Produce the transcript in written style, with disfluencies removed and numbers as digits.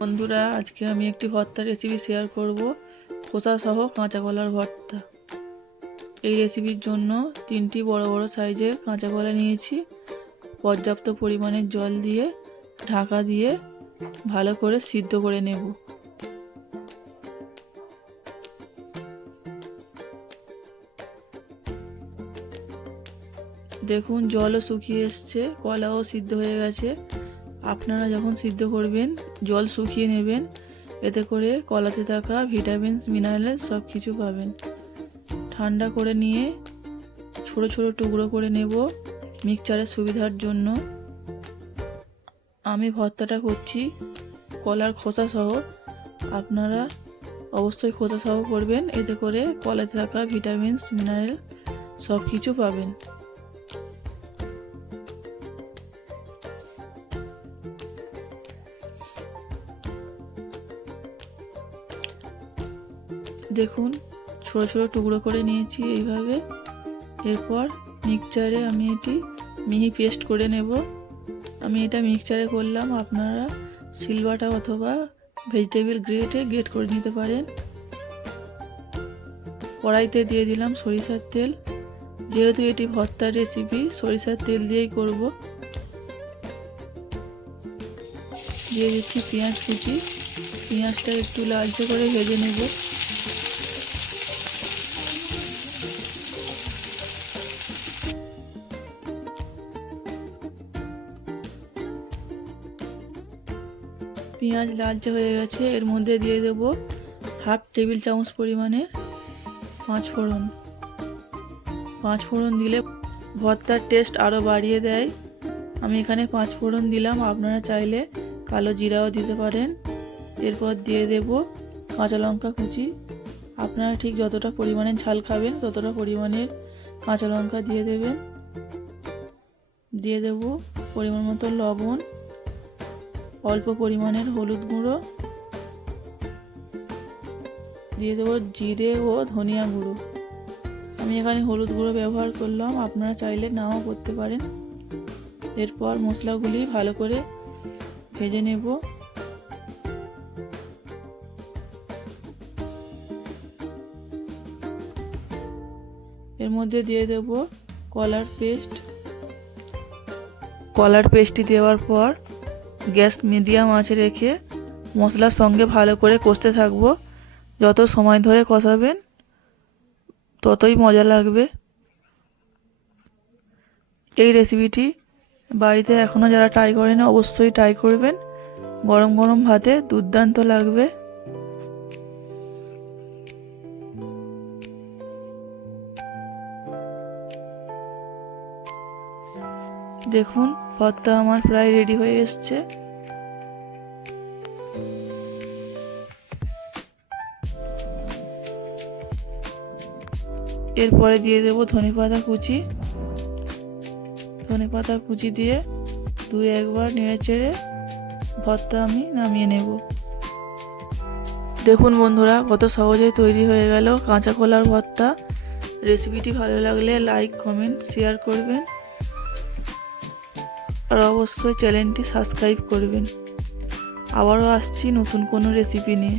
বন্ধুরা, আজকে আমি একটি ভর্তা রেসিপি শেয়ার করব, খোসা সহ কাঁচা কলার ভর্তা। এই রেসিপির জন্য 3টি বড় বড় সাইজের কাঁচা কলা নিয়েছি। পর্যাপ্ত পরিমাণে জল দিয়ে ঢাকা দিয়ে ভালো করে সিদ্ধ করে নেব। দেখুন, জলও শুকিয়ে এসছে, কলাও সিদ্ধ হয়ে গেছে। আপনারা যখন সিদ্ধ করবেন জল শুকিয়ে নেবেন, এতে করে কলাতে থাকা ভিটামিনস মিনারেল সব কিছু পাবেন। ঠান্ডা করে নিয়ে ছোট ছোট টুকরো করে নেব মিক্সচারের সুবিধার জন্য। আমি ভর্তাটা করছি কলার খোসা সহ, আপনারা অবশ্যই খোসা সহ করবেন, এতে করে কলাতে থাকা ভিটামিনস মিনারেল সব কিছু পাবেন। দেখুন, ছোট ছোট টুকরো করে নিয়েছি এইভাবে। এরপর মিক্সচারে আমি এটি মিহি পেস্ট করে নেব। আমি এটা মিক্সচারে করলাম, আপনারা সিলবাটা অথবা ভেজিটেবল গ্রেটে গ্রেট করে নিতে পারেন। কড়াইতে দিয়ে দিলাম সরিষার তেল। যেহেতু এটি ভর্তার রেসিপি, সরিষার তেল দিয়েই করব। দিয়ে দিচ্ছি পেঁয়াজ কুচি। পেঁয়াজটা একটু লালচে করে ভেজে নেব। পেঁয়াজ লালচে হয়ে গেছে, এর মধ্যে দিয়ে দেব হাফ টেবিল চামচ পরিমাণে পাঁচফোড়ন। পাঁচফোড়ন দিলে ভর্তার টেস্ট আরও বাড়িয়ে দেয়। আমি এখানে পাঁচফোড়ন দিলাম, আপনারা চাইলে কালো জিরাও দিতে পারেন। এরপর দিয়ে দেব কাঁচা লঙ্কা কুচি। আপনারা ঠিক যতটা পরিমাণে ঝাল খাবেন ততটা পরিমাণের কাঁচা লঙ্কা দিয়ে দেবেন। দিয়ে দেব পরিমাণ মতো লবণ, অল্প পরিমাণের হলুদ গুঁড়ো, দিয়ে দেবো জিরে ও ধনিয়া গুঁড়ো। আমি এখানে হলুদ গুঁড়ো ব্যবহার করলাম, আপনারা চাইলে নাও করতে পারেন। এরপর মশলাগুলি ভালো করে ভেজে নেব। এর মধ্যে দিয়ে দেব কলার পেস্ট। কলার পেস্টটি দেওয়ার পর গ্যাস মিডিয়াম আঁচে রেখে মশলার সঙ্গে ভালো করে কষতে থাকবো। যত সময় ধরে কষাবেন ততই মজা লাগবে। এই রেসিপিটি বাড়িতে এখনও যারা ট্রাই করেনি অবশ্যই ট্রাই করবেন। গরম গরম ভাতে দুর্দান্ত লাগবে। দেখুন, ভর্তা আমার প্রায় রেডি হয়ে এসছে। এরপরে দিয়ে দেব ধনেপাতা কুচি। ধনেপাতা কুচি দিয়ে একবার নেড়ে চেড়ে ভর্তা আমি নামিয়ে নেব। দেখুন বন্ধুরা, কত সহজেই তৈরি হয়ে গেল কাঁচা কলার ভর্তা। রেসিপিটি ভালো লাগলে লাইক, কমেন্ট, শেয়ার করবেন আর অবশ্যই চ্যানেলটি সাবস্ক্রাইব করবেন। আবারও আসছি নতুন কোনো রেসিপি নিয়ে।